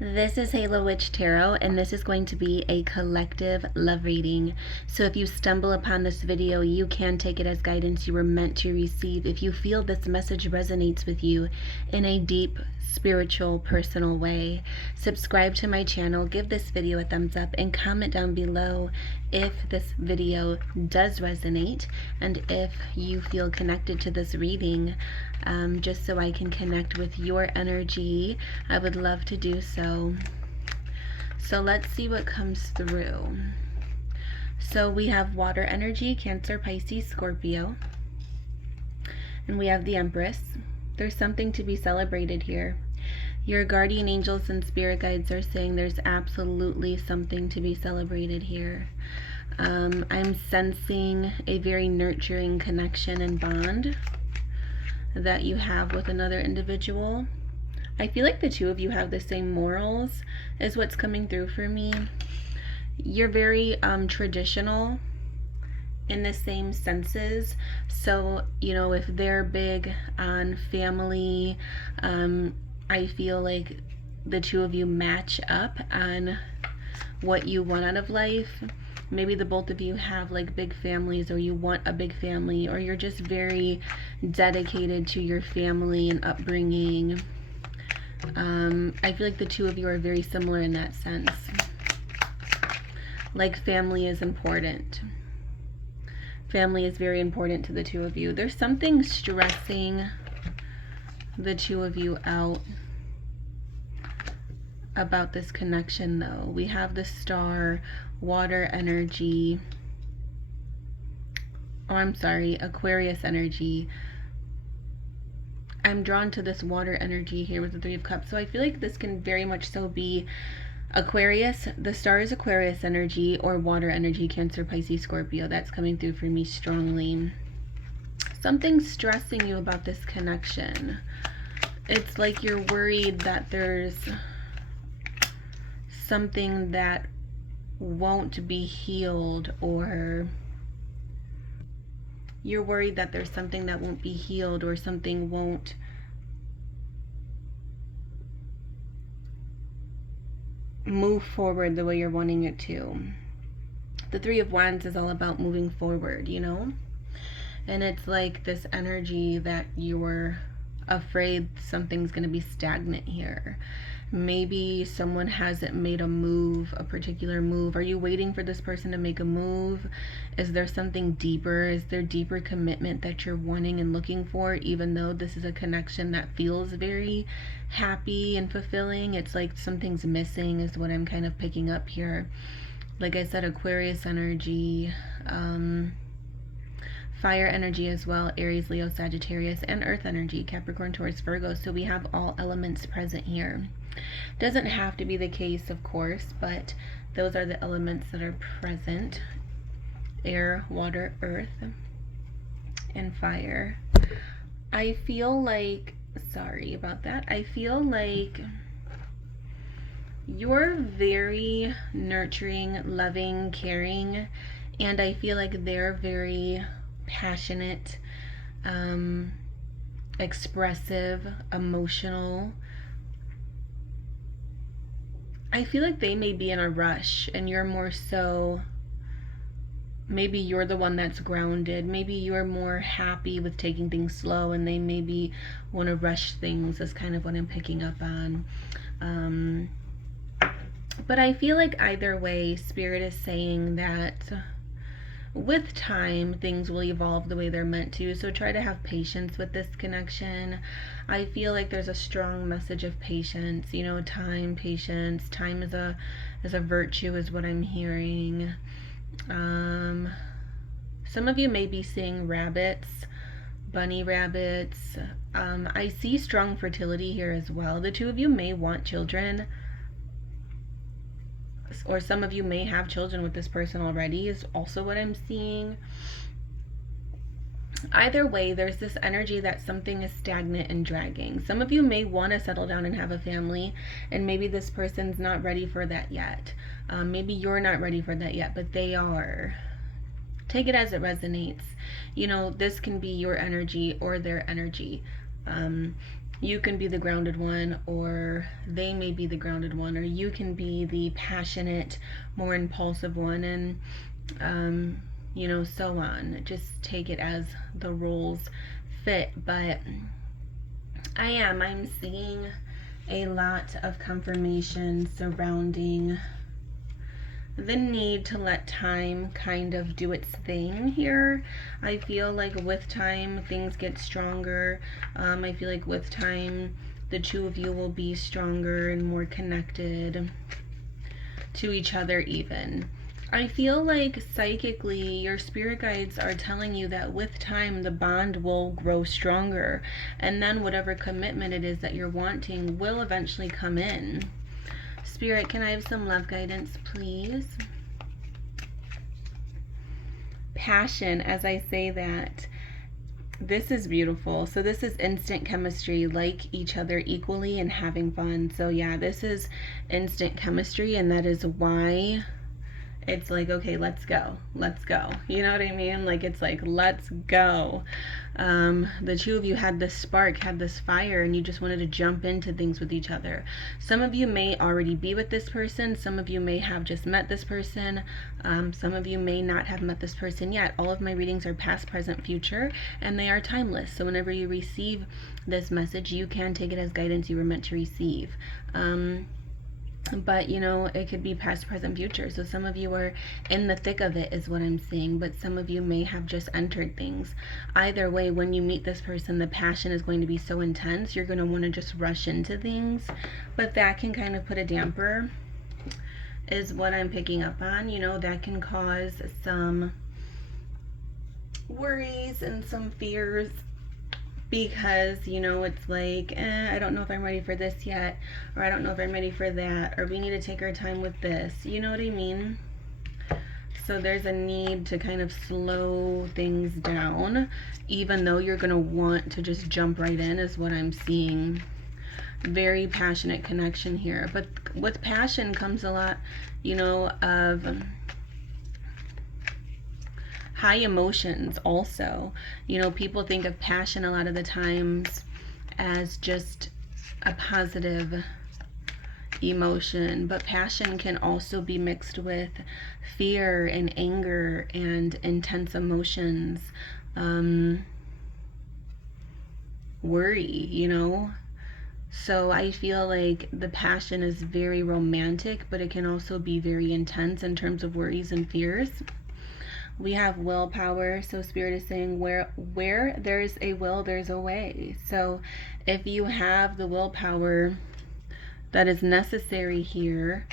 This is Halo Witch Tarot, and this is going to be a collective love reading. So if you stumble upon this video, you can take it as guidance you were meant to receive. If you feel this message resonates with you in a deep, spiritual, personal way, subscribe to my channel, give this video a thumbs up, and comment down below if this video does resonate and if you feel connected to this reading. Just so I can connect with your energy, I would love to do so. So let's see what comes through. So we have water energy, Cancer, Pisces, Scorpio. And we have the Empress. There's something to be celebrated here. Your guardian angels and spirit guides are saying there's absolutely something to be celebrated here. I'm sensing a very nurturing connection and bond that you have with another individual. I feel like the two of you have the same morals is what's coming through for me. You're very traditional in the same senses. So, you know, if they're big on family, I feel like the two of you match up on what you want out of life. Maybe the both of you have like big families, or you want a big family, or you're just very dedicated to your family and upbringing. I feel like the two of you are very similar in that sense. Like family is important. Family is very important to the two of you. There's something stressing the two of you out about this connection though. We have the Star, water energy. Oh, I'm sorry, Aquarius energy. I'm drawn to this water energy here with the Three of Cups. So I feel like this can very much so be Aquarius. The Star is Aquarius energy, or water energy, Cancer, Pisces, Scorpio. That's coming through for me strongly. Something's stressing you about this connection. It's like you're worried that there's something that won't be healed, or you're worried that there's something that won't be healed, or something won't move forward the way you're wanting it to. The Three of Wands is all about moving forward, you know? And it's like this energy that you're afraid something's going to be stagnant here. Maybe someone hasn't made a move, a particular move. Are you waiting for this person to make a move? Is there something deeper? Is there deeper commitment that you're wanting and looking for, even though this is a connection that feels very happy and fulfilling? It's like something's missing is what I'm kind of picking up here. Like I said, Aquarius energy, fire energy as well, Aries, Leo, Sagittarius, and earth energy, Capricorn, Taurus, Virgo. So we have all elements present here. Doesn't have to be the case, of course, but those are the elements that are present: air, water, earth, and fire. I feel like, sorry about that, I feel like you're very nurturing, loving, caring, and I feel like they're very passionate, expressive, emotional. I feel like they may be in a rush, and you're more so, maybe you're the one that's grounded. Maybe you're more happy with taking things slow, and they maybe want to rush things, is kind of what I'm picking up on. But I feel like either way, Spirit is saying that with time, things will evolve the way they're meant to. So try to have patience with this connection. I feel like there's a strong message of patience. You know, time, patience. Time is a virtue, is what I'm hearing. Some of you may be seeing rabbits, bunny rabbits. I see strong fertility here as well. The two of you may want children, or some of you may have children with this person already, is also what I'm seeing. Either way, there's this energy that something is stagnant and dragging. Some of you may want to settle down and have a family, and maybe this person's not ready for that yet. Maybe you're not ready for that yet, but they are. Take it as it resonates. You know, this can be your energy or their energy. you can be the grounded one, or they may be the grounded one, or you can be the passionate, more impulsive one, and you know, so on. Just take it as the roles fit. But I'm seeing a lot of confirmation surrounding the need to let time kind of do its thing here. I feel like with time things get stronger. I feel like with time the two of you will be stronger and more connected to each other even. I feel like psychically your spirit guides are telling you that with time the bond will grow stronger, and then whatever commitment it is that you're wanting will eventually come in. Spirit, can I have some love guidance, please? Passion, as I say that, this is beautiful. So this is instant chemistry, like each other equally and having fun. So yeah, this is instant chemistry, and that is why it's like, okay, let's go. You know what I mean? Like, it's like, let's go. The two of you had this spark, had this fire, and you just wanted to jump into things with each other. Some of you may already be with this person. Some of you may have just met this person. Some of you may not have met this person yet. All of my readings are past, present, future, and they are timeless. So whenever you receive this message, you can take it as guidance you were meant to receive. But you know, it could be past, present, future. So some of you are in the thick of it is what I'm seeing, but some of you may have just entered things. Either way, when you meet this person, the passion is going to be so intense, you're going to want to just rush into things, but that can kind of put a damper, is what I'm picking up on. You know, that can cause some worries and some fears, because, you know, it's like, I don't know if I'm ready for this yet, or I don't know if I'm ready for that, or we need to take our time with this. You know what I mean? So there's a need to kind of slow things down, even though you're going to want to just jump right in, is what I'm seeing. Very passionate connection here. But with passion comes a lot, you know, of high emotions also. You know, people think of passion a lot of the times as just a positive emotion, but passion can also be mixed with fear and anger and intense emotions, worry, you know. So I feel like the passion is very romantic, but it can also be very intense in terms of worries and fears. We have willpower. So Spirit is saying where there's a will, there's a way. So if you have the willpower that is necessary here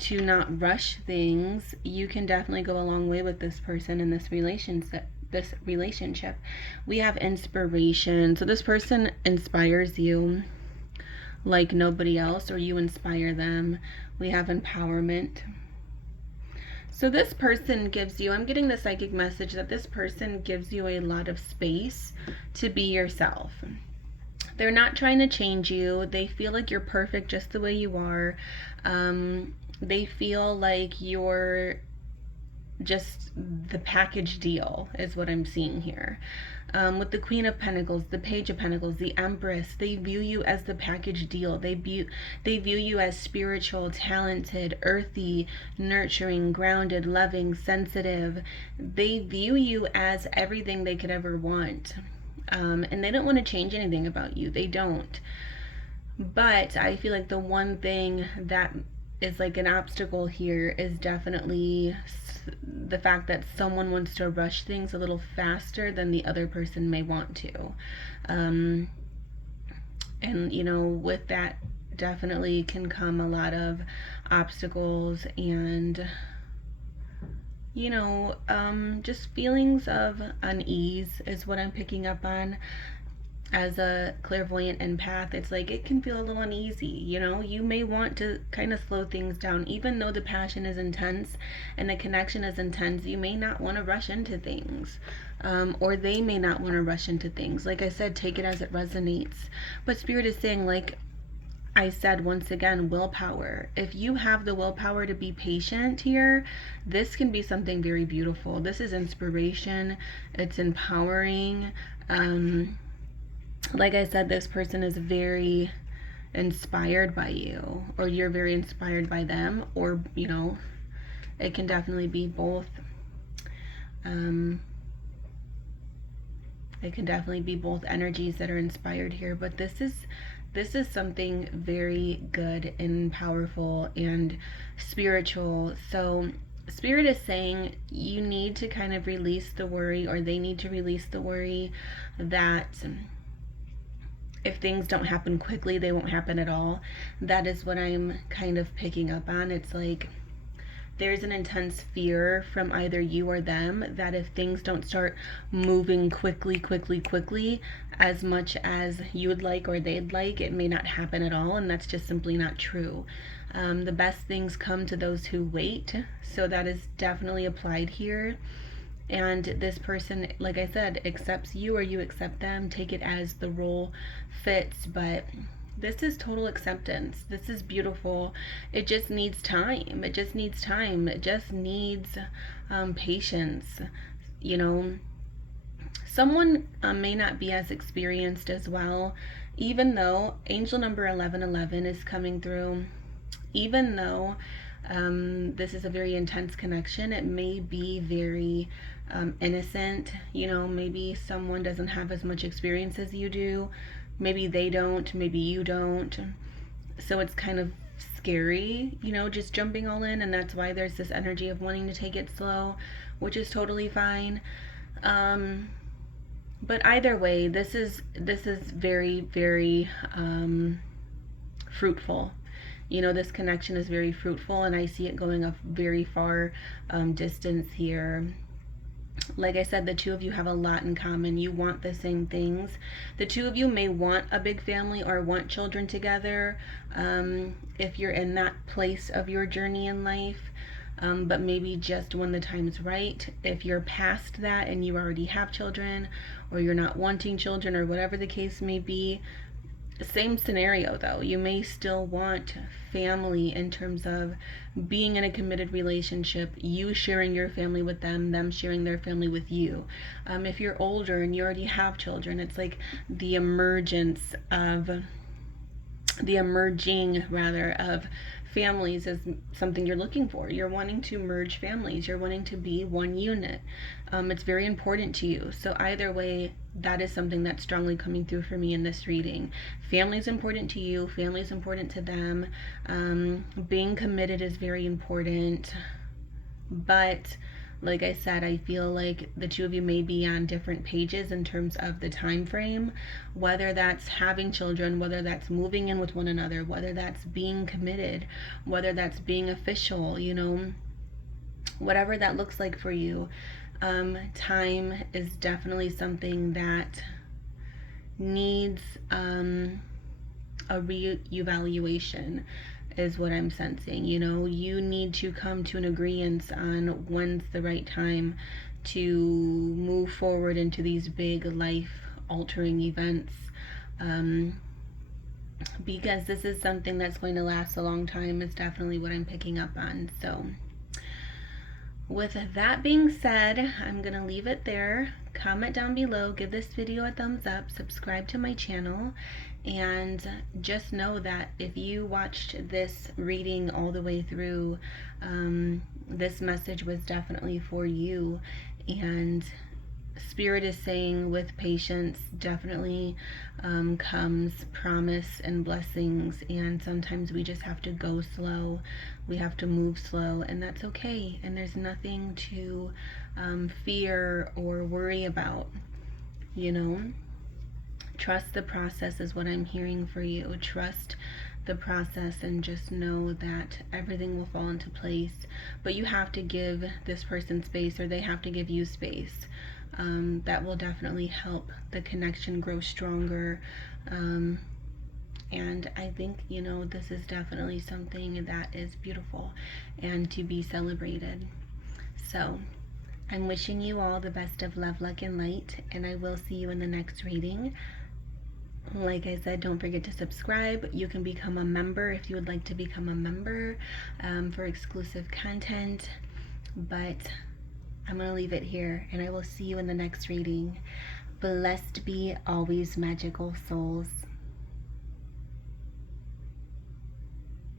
to not rush things, you can definitely go a long way with this person in this relationship. We have inspiration. So this person inspires you like nobody else, or you inspire them. We have empowerment. So this person gives you, I'm getting the psychic message that this person gives you a lot of space to be yourself. They're not trying to change you. They feel like you're perfect just the way you are. They feel like you're just the package deal, is what I'm seeing here. With the Queen of Pentacles, the Page of Pentacles, the Empress, they view you as the package deal. They view you as spiritual, talented, earthy, nurturing, grounded, loving, sensitive. They view you as everything they could ever want. And they don't want to change anything about you. They don't. But I feel like the one thing that is like an obstacle here is definitely the fact that someone wants to rush things a little faster than the other person may want to. And, you know, with that definitely can come a lot of obstacles and, you know, just feelings of unease is what I'm picking up on. As a clairvoyant empath, it's like it can feel a little uneasy, you know. You may want to kind of slow things down. Even though the passion is intense and the connection is intense, you may not want to rush into things, or they may not want to rush into things. Like I said, take it as it resonates. But Spirit is saying, like I said, once again, willpower. If you have the willpower to be patient here, this can be something very beautiful. This is inspiration. It's empowering. Like I said, this person is very inspired by you, or you're very inspired by them, or, you know, it can definitely be both. It can definitely be both energies that are inspired here, but this is something very good and powerful and spiritual. So Spirit is saying you need to kind of release the worry, or they need to release the worry that if things don't happen quickly, they won't happen at all. That is what I'm kind of picking up on. It's like there's an intense fear from either you or them that if things don't start moving quickly, as much as you would like or they'd like, it may not happen at all, and that's just simply not true. The best things come to those who wait, so that is definitely applied here. And this person, like I said, accepts you or you accept them. Take it as the role fits, but this is total acceptance. This is beautiful. It just needs time. It just needs time. It just needs patience. You know, someone may not be as experienced as well, even though angel number 1111 is coming through. Even though this is a very intense connection, it may be very innocent. You know, maybe someone doesn't have as much experience as you do. Maybe they don't, maybe you don't. So it's kind of scary, you know, just jumping all in, and that's why there's this energy of wanting to take it slow, which is totally fine. But either way, this is very fruitful. You know, this connection is very fruitful, and I see it going a very far distance here. Like I said, the two of you have a lot in common. You want the same things. The two of you may want a big family or want children together, if you're in that place of your journey in life. But maybe just when the time's right. If you're past that and you already have children, or you're not wanting children, or whatever the case may be, same scenario though. You may still want family in terms of being in a committed relationship, you sharing your family with them sharing their family with you. If you're older and you already have children, it's like the emerging of families is something you're looking for. You're wanting to merge families. You're wanting to be one unit. It's very important to you. So either way, that is something that's strongly coming through for me in this reading. Family is important to you. Family is important to them. Being committed is very important. But like I said, I feel like the two of you may be on different pages in terms of the time frame, whether that's having children, whether that's moving in with one another, whether that's being committed, whether that's being official, you know, whatever that looks like for you. Time is definitely something that needs a re-evaluation, is what I'm sensing. You know, you need to come to an agreement on when's the right time to move forward into these big life altering events, because this is something that's going to last a long time, is definitely what I'm picking up on. So with that being said, I'm going to leave it there. Comment down below, give this video a thumbs up, subscribe to my channel, and just know that if you watched this reading all the way through, this message was definitely for you. And Spirit is saying with patience definitely comes promise and blessings, and sometimes we just have to go slow. We have to move slow, and that's okay. And there's nothing to fear or worry about, you know. Trust the process is what I'm hearing for you. Trust the process and just know that everything will fall into place. But you have to give this person space, or they have to give you space. That will definitely help the connection grow stronger. And I think, you know, this is definitely something that is beautiful and to be celebrated. So I'm wishing you all the best of love, luck, and light, and I will see you in the next reading. Like I said, don't forget to subscribe. You can become a member if you would like to become a member for exclusive content. But I'm going to leave it here, and I will see you in the next reading. Blessed be always, magical souls.